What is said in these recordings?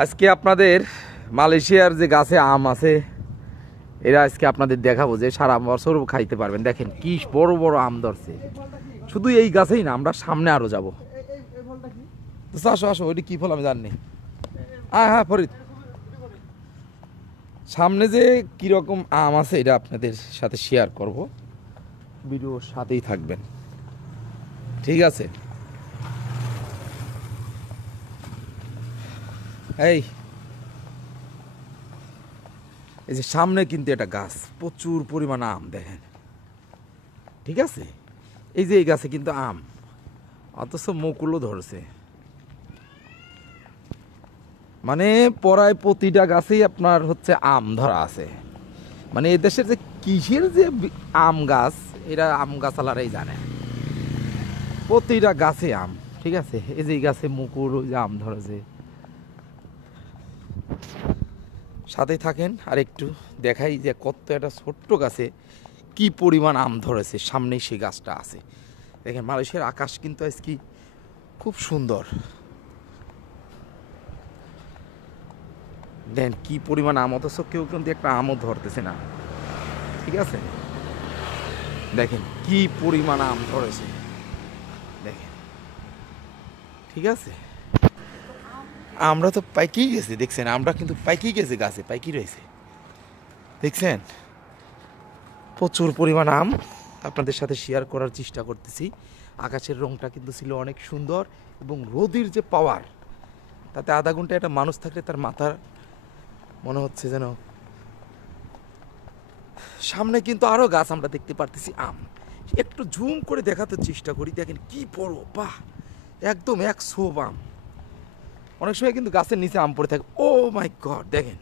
আজকে আপনাদের মালয়েশিয়ার যে গাছে আম আছে এরা আজকে আপনাদের দেখাবো যে সারা বছর খাইতে পারবেন। দেখেন কি বড় বড় আম ধরছে, শুধু এই গাছেই না, আমরা সামনে আরো যাবো। আসো আসো, ওইটি কি ফল আমি জানি। হ্যাঁ হ্যাঁ ফরিদ, সামনে যে কিরকম আম আছে এটা আপনাদের সাথে শেয়ার করব, ভিডিওর সাথেই থাকবেন, ঠিক আছে? এই এই যে সামনে কিন্তু এটা গাছ, প্রচুর পরিমাণ আম দেখেন, ঠিক আছে? এই যে এই গাছে কিন্তু আম, অথচ মুকুলও ধরছে। মানে পড়ায় প্রতিটা গাছেই আপনার হচ্ছে আম ধরা আছে। মানে এই দেশের যে কিসের যে আম গাছ, এরা আম গাছালারাই জানে। প্রতিটা গাছে আম, ঠিক আছে? এই যে এই গাছে মুকুল, ওই যে আম ধরেছে। সাথেই থাকেন আর একটু দেখাই যে কত একটা ছোট্ট গাছে কি পরিমাণ আম ধরেছে। সামনেই সেই গাছটা আছে। দেখেন মালয়েশিয়ার আকাশ কিন্তু আজকে খুব সুন্দর। দেখেন কি পরিমাণ আম, অথচ কেউ কিন্তু একটা আমও ধরতেছে না, ঠিক আছে? দেখেন কি পরিমাণ আম ধরেছে, দেখেন, ঠিক আছে? আমরা তো পাইকেই গেছি, দেখছেন? আমরা কিন্তু পাইকেই গেছি, গাছে পাইকি রয়েছে, দেখছেন? প্রচুর পরিমাণ আম আপনাদের সাথে শেয়ার করার চেষ্টা করতেছি। আকাশের রংটা কিন্তু ছিল অনেক সুন্দর, এবং রোদের যে পাওয়ার, তাতে আধা ঘন্টা একটা মানুষ থাকলে তার মাথার মনে হচ্ছে যেন। সামনে কিন্তু আরো গাছ আমরা দেখতে পারতেছি আম, একটু জুম করে দেখাতে চেষ্টা করি। দেখেন কি বড়, বাহ, একদম এক ছোপ আম। অনেক সময় কিন্তু গাছের নিচে আম পড়ে থাকে। ও মাই গড, দেখেন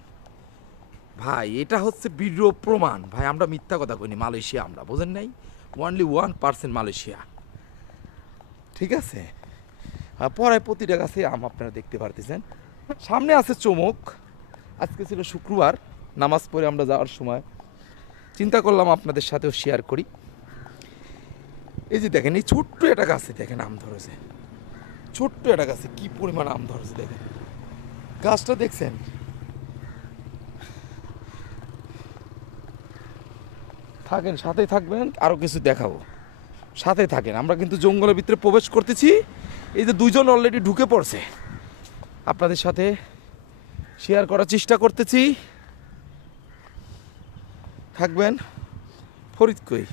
ভাই, এটা হচ্ছে বিরল প্রমাণ। ভাই আমরা মিথ্যা কথা কইনি, মালয়েশিয়া আমরা, বোঝেন নাই? ওনলি 1% মালয়েশিয়া, ঠিক আছে? পড়ায় প্রতিটা গাছে আম আপনারা দেখতে পারতেছেন। সামনে আছে চমক। আজকে ছিল শুক্রবার, নামাজ পড়ে আমরা যাওয়ার সময় চিন্তা করলাম আপনাদের সাথেও শেয়ার করি। এই যে দেখেন, এই ছোট্ট একটা গাছে দেখেন আম ধরেছে, ছোট্ট একটা গাছে কি পরিমাণ আম ধরেছে দেখেন। গাছটা দেখছেন? থাকেন, সাথে থাকবেন, আরো কিছু দেখাবো, সাথে থাকেন। আমরা কিন্তু জঙ্গলের ভিতরে প্রবেশ করতেছি। এই যে দুইজন অলরেডি ঢুকে পড়ছে, আপনাদের সাথে শেয়ার করার চেষ্টা করতেছি, থাকবেন। ফরিদ কই?